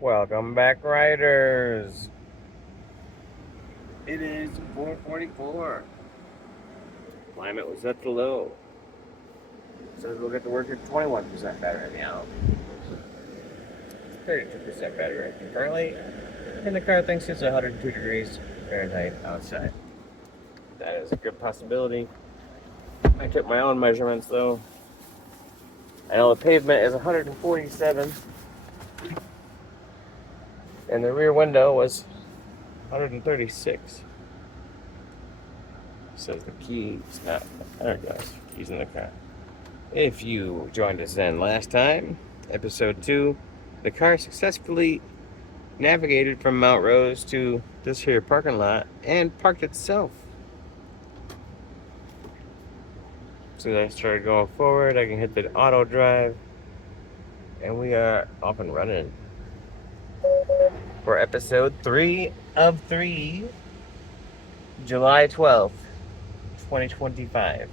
Welcome back, riders. It is 4:44. Climate was at the low. Says we'll get to work at 21% battery now. 32% battery currently. And the car thinks it's 102 degrees Fahrenheit outside. That is a good possibility. I took my own measurements though. I know the pavement is 147. And the rear window was 136. Says the keys. There it goes. Keys in the car. If you joined us then last time, episode 2, the car successfully navigated from Mount Rose to this here parking lot and parked itself. So I started going forward, I can hit the auto drive, and we are off and running for episode 3 of 3, July 12th, 2025.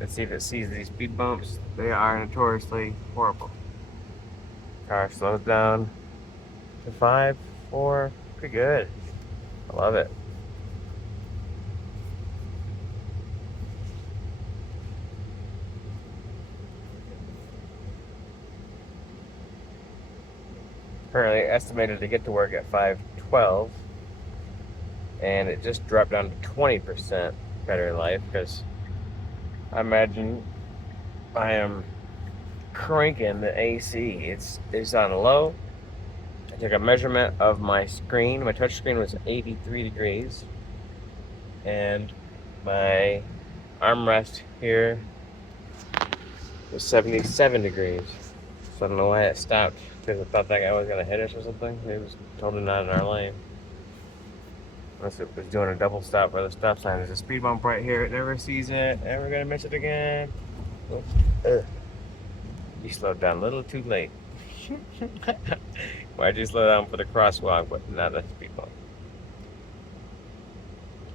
Let's see if it sees these speed bumps. They are notoriously horrible. Car slows down to 5, 4, pretty good. I love it. Currently estimated to get to work at 5:12, and it just dropped down to 20% battery life because I imagine I am cranking the AC. It's on low. I took a measurement of my screen. My touch screen was 83 degrees, and my armrest here was 77 degrees. So I don't know why it stopped, because I thought that guy was gonna hit us or something. He was totally not in our lane. Unless it was doing a double stop by the stop sign. There's a speed bump right here. It never sees it. Never gonna miss it again. Oh, you slowed down a little too late. Why'd you slow down for the crosswalk, but not the speed bump?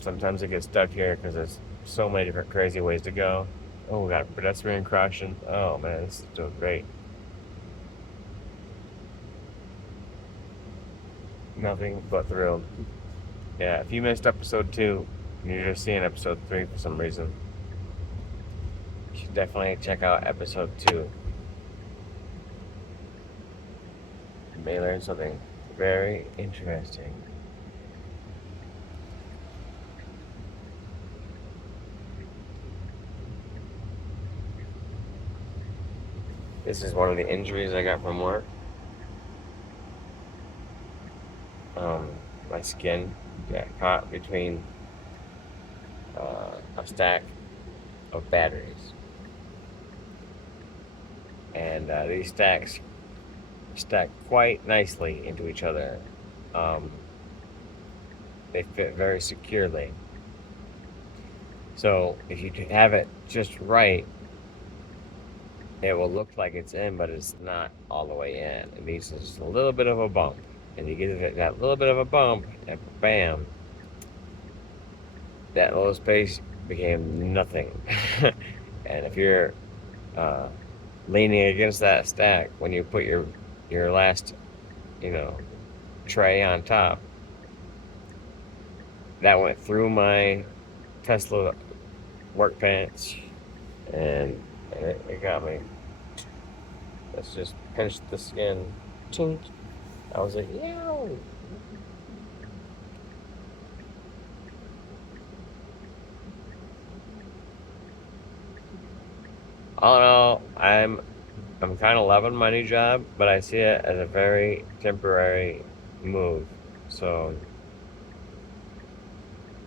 Sometimes it gets stuck here because there's so many different crazy ways to go. Oh, we got a pedestrian crossing. Oh man, this is doing great. Nothing but thrilled. Yeah, if you missed episode 2, you're just seeing episode 3 for some reason. You should definitely check out episode 2. You may learn something very interesting. This is one of the injuries I got from work. My skin got caught between a stack of batteries. And these stacks stack quite nicely into each other. They fit very securely. So if you have it just right, it will look like it's in, but it's not all the way in. It needs just a little bit of a bump. And you get that little bit of a bump, and bam, that little space became nothing. And if you're leaning against that stack when you put your last, tray on top, that went through my Tesla work pants, and it got me. Let's just pinch the skin. Tink. I was like, yeah. All in all, I'm kind of loving my new job, but I see it as a very temporary move. So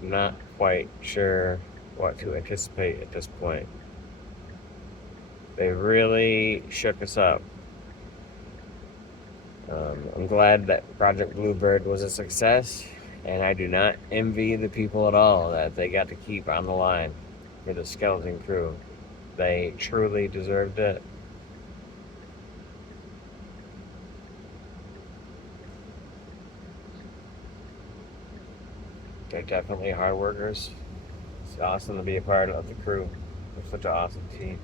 I'm not quite sure what to anticipate at this point. They really shook us up. I'm glad that Project Bluebird was a success, and I do not envy the people at all that they got to keep on the line for the skeleton crew. They truly deserved it. They're definitely hard workers. It's awesome to be a part of the crew. They're such an awesome team.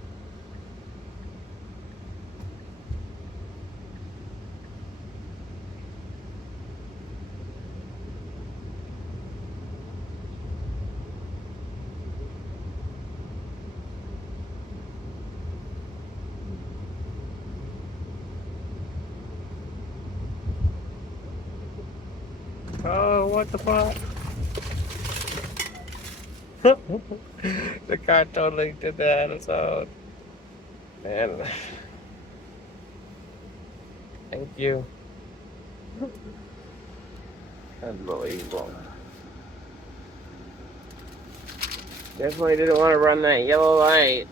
Oh, what the fuck? The car totally did that on its own. Man, thank you. Unbelievable. Definitely didn't want to run that yellow light.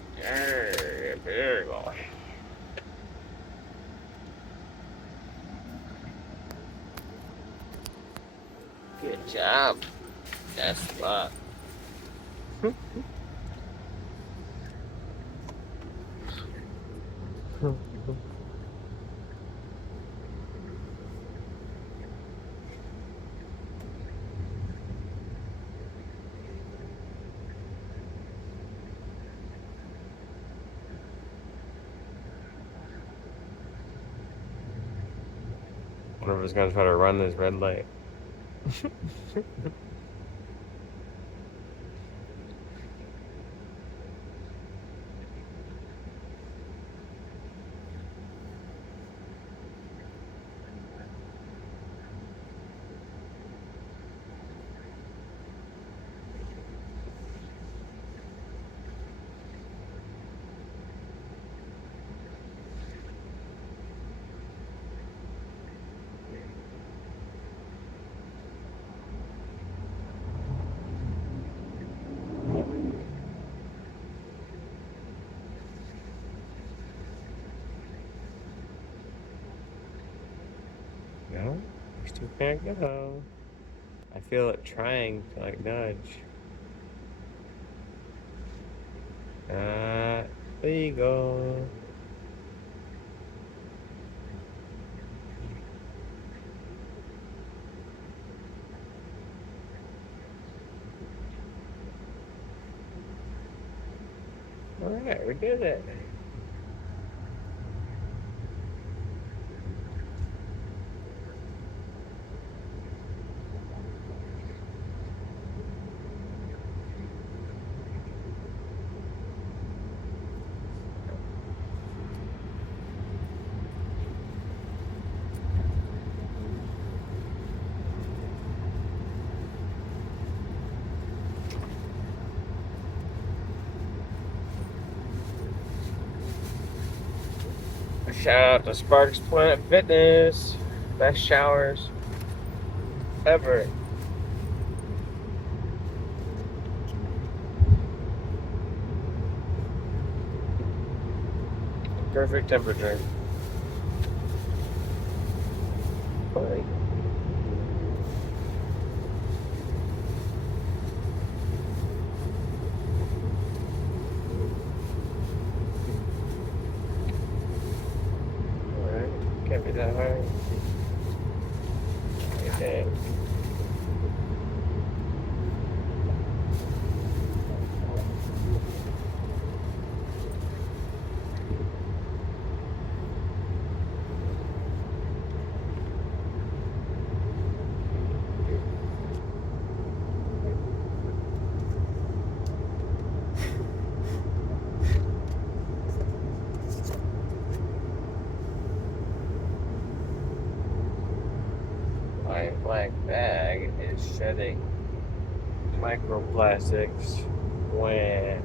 Beautiful. Good job. That's luck. Wonder if it's gonna try to run this red light. No, we still can't go. I feel it trying to like nudge. Legal. Alright, we did it. Shout out to Sparks Planet Fitness. Best showers ever. Perfect temperature. Alright. Can't be that hard. Okay. My black bag is shedding microplastics when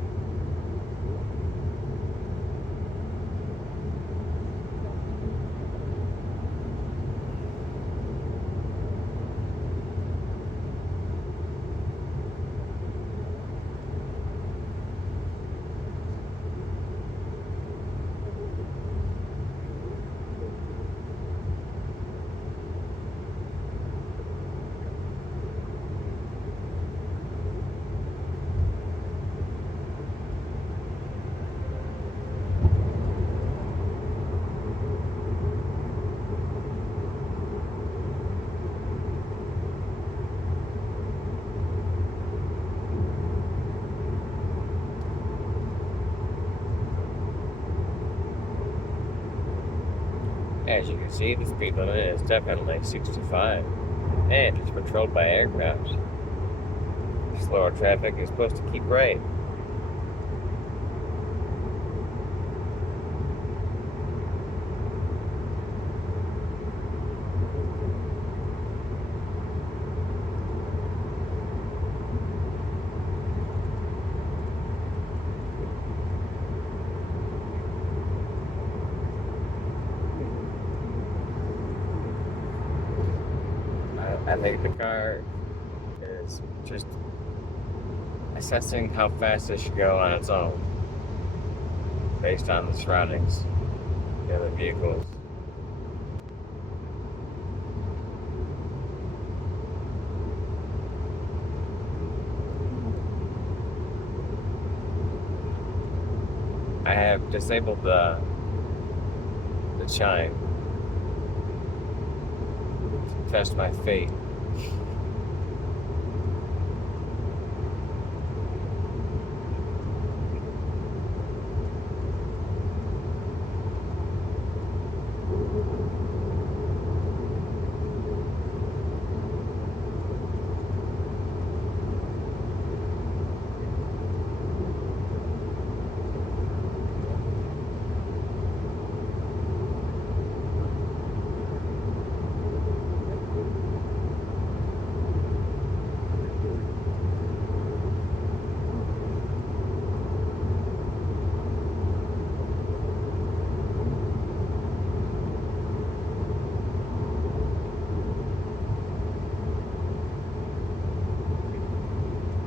as you can see, the speed limit is definitely 65, and it's controlled by aircraft. Slower traffic is supposed to keep right. I think the car is just assessing how fast it should go on its own based on the surroundings, the other vehicles. I have disabled the chime to test my fate.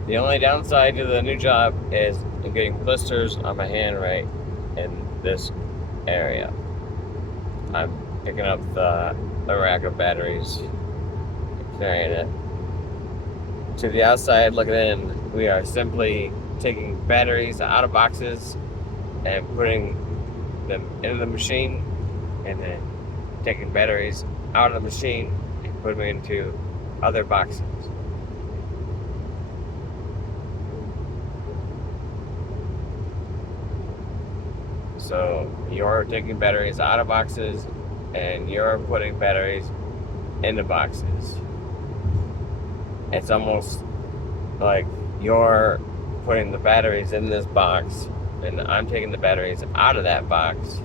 The only downside to the new job is I'm getting blisters on my hand right in this area. I'm picking up the rack of batteries and carrying it. To the outside looking in, we are simply taking batteries out of boxes and putting them into the machine, and then taking batteries out of the machine and putting them into other boxes. So you're taking batteries out of boxes and you're putting batteries into boxes. It's almost like you're putting the batteries in this box and I'm taking the batteries out of that box,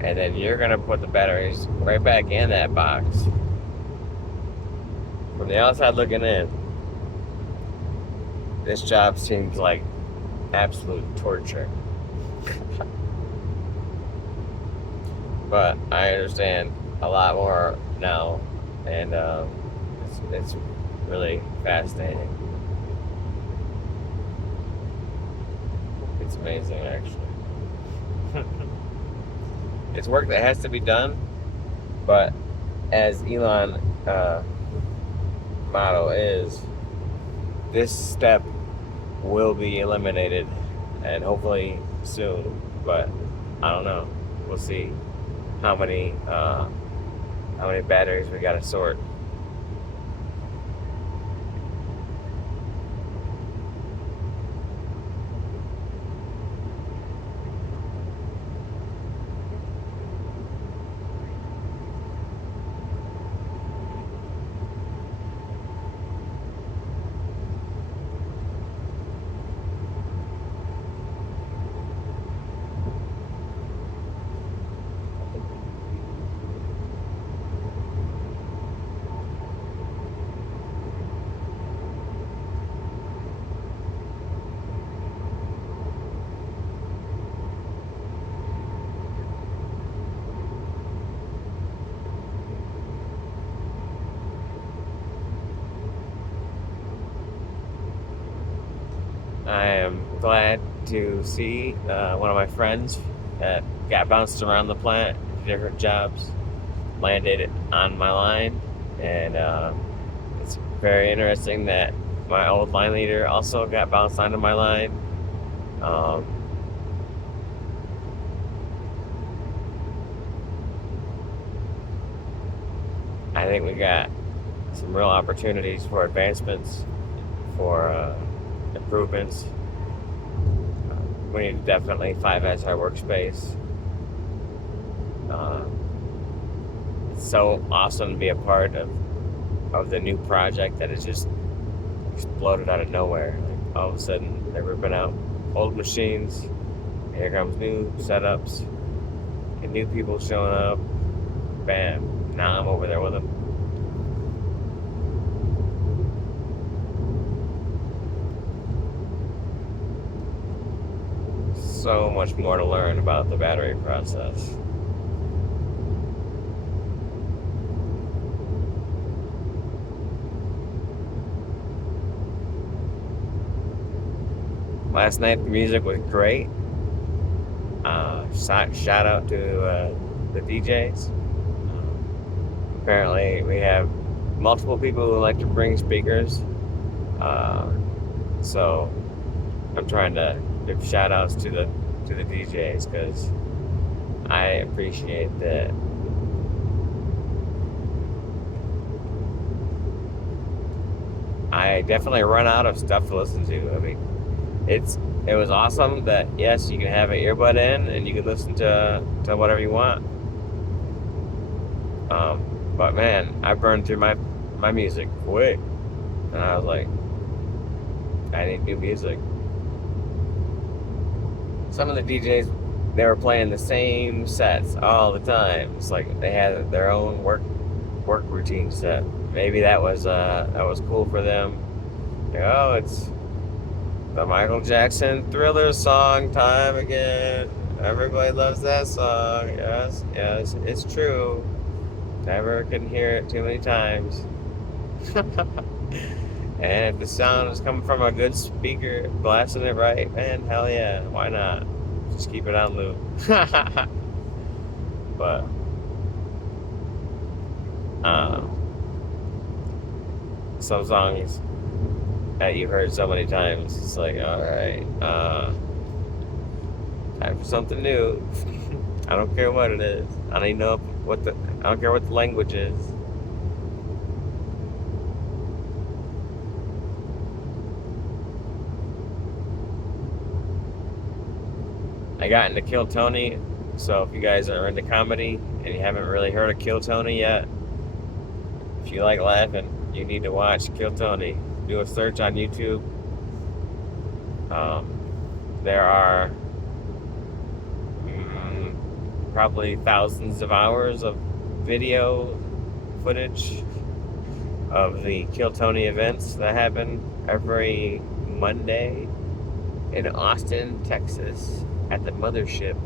and then you're gonna put the batteries right back in that box. From the outside looking in, this job seems like absolute torture. But I understand a lot more now, and it's really fascinating. It's amazing, actually. It's work that has to be done, but as Elon motto is, this step will be eliminated, and hopefully soon. But I don't know. We'll see how many batteries we gotta sort. I am glad to see one of my friends that got bounced around the plant, different jobs, landed on my line, and it's very interesting that my old line leader also got bounced onto my line. I think we got some real opportunities for advancements, for improvements. We need to definitely 5S our workspace. It's so awesome to be a part of the new project that is just exploded out of nowhere. Like, all of a sudden, they're ripping out old machines. Here comes new setups and new people showing up. Bam! Now I'm over there with them. So much more to learn about the battery process. Last night the music was great. Shout out to the DJs. Apparently, we have multiple people who like to bring speakers. So I'm trying to give shout outs to the DJs because I appreciate that. I definitely run out of stuff to listen to. I mean, it was awesome that yes, you can have an earbud in and you can listen to whatever you want. But man, I burned through my music quick, and I was like, I need new music. Some of the DJs, they were playing the same sets all the time. It's like they had their own work routine set. Maybe that was cool for them. Like, oh, it's the Michael Jackson Thriller song time again. Everybody loves that song. Yes, yes, it's true. Never can hear it too many times. And if the sound is coming from a good speaker, blasting it right, man, hell yeah, why not? Just keep it on loop. But some songs that you've heard so many times, it's like, all right, time for something new. I don't care what it is. I don't even know I don't care what the language is. I got into Kill Tony, so if you guys are into comedy and you haven't really heard of Kill Tony yet, if you like laughing, you need to watch Kill Tony. Do a search on YouTube. There are probably thousands of hours of video footage of the Kill Tony events that happen every Monday in Austin, Texas, at the mothership.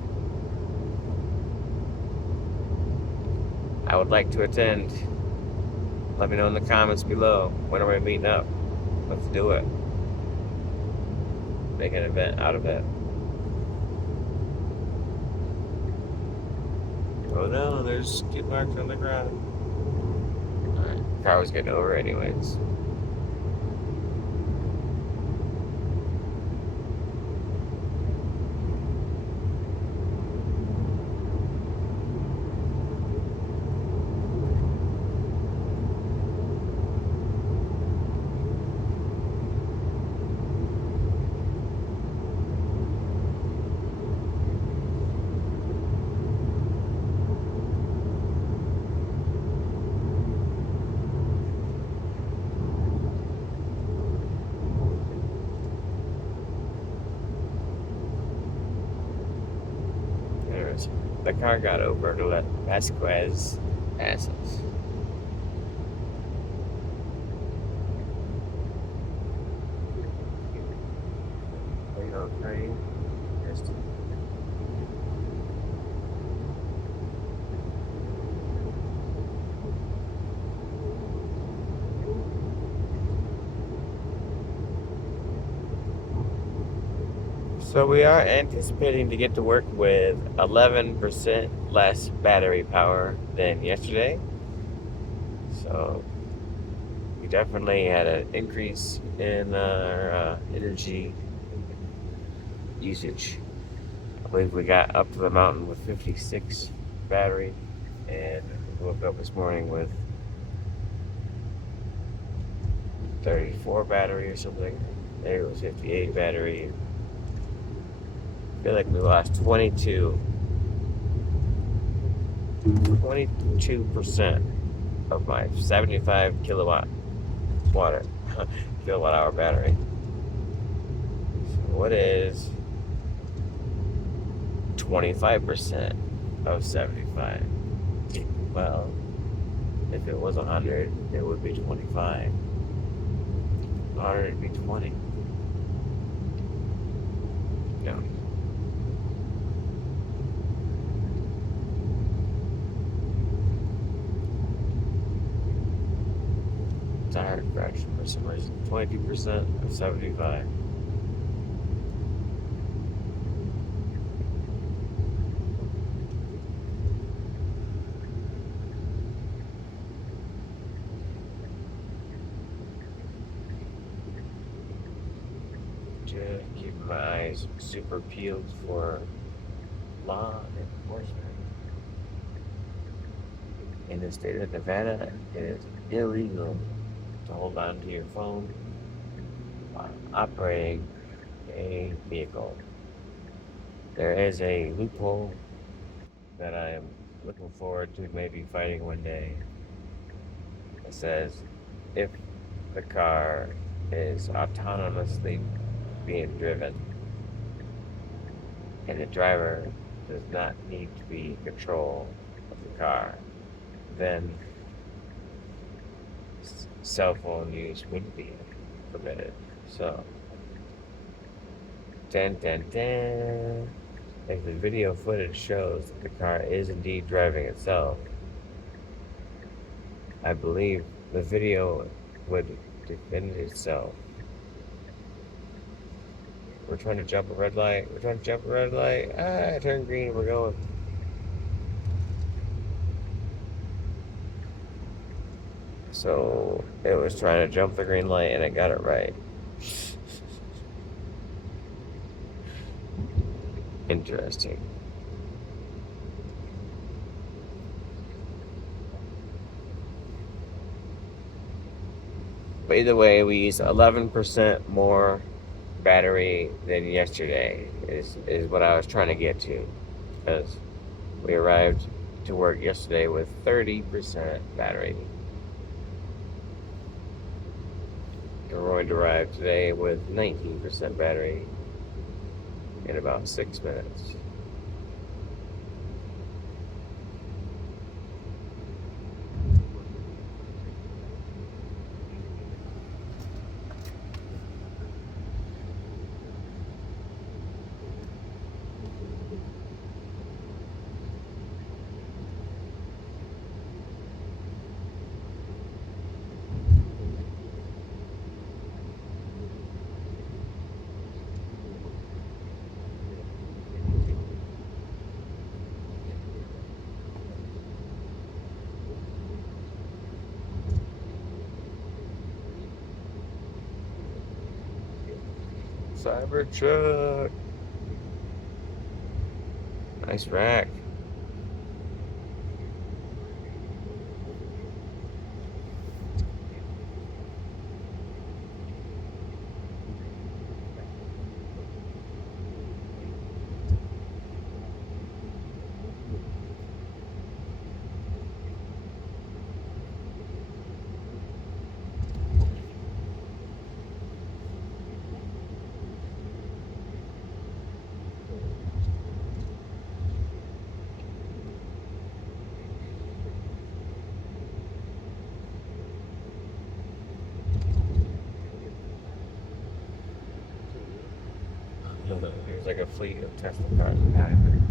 I would like to attend. Let me know in the comments below. When are we meeting up? Let's do it. Make an event out of it. Oh no, there's skid marks on the ground. Alright, car was getting over anyways. The car got over to let Vasquez pass us. Are you okay? Yes. So we are anticipating to get to work with 11% less battery power than yesterday. So we definitely had an increase in our energy usage. I believe we got up to the mountain with 56 battery, and we woke up this morning with 34 battery or something. There it was 58 battery. I feel like we lost 22% of my 75 kilowatt hour battery. So what is 25% of 75? Well, if it was 100, it would be 25. 100 would be 20. No. Tire fraction for some reason. 22% of 75. Just keep my eyes super peeled for law enforcement. In the state of Nevada, it is illegal to hold on to your phone while operating a vehicle. There is a loophole that I am looking forward to maybe fighting one day. It says if the car is autonomously being driven and the driver does not need to be in control of the car, then cell phone use would be permitted. So, dun dun dun. If the video footage shows that the car is indeed driving itself, I believe the video would defend itself. We're trying to jump a red light. We're trying to jump a red light. Ah, it turned green. We're going. So it was trying to jump the green light and it got it right. Interesting. But either way, we used 11% more battery than yesterday, is what I was trying to get to. Because we arrived to work yesterday with 30% battery. We're going to arrive today with 19% battery in about 6 minutes. Cybertruck. Nice rack. Here's like a fleet of Tesla cars behind me.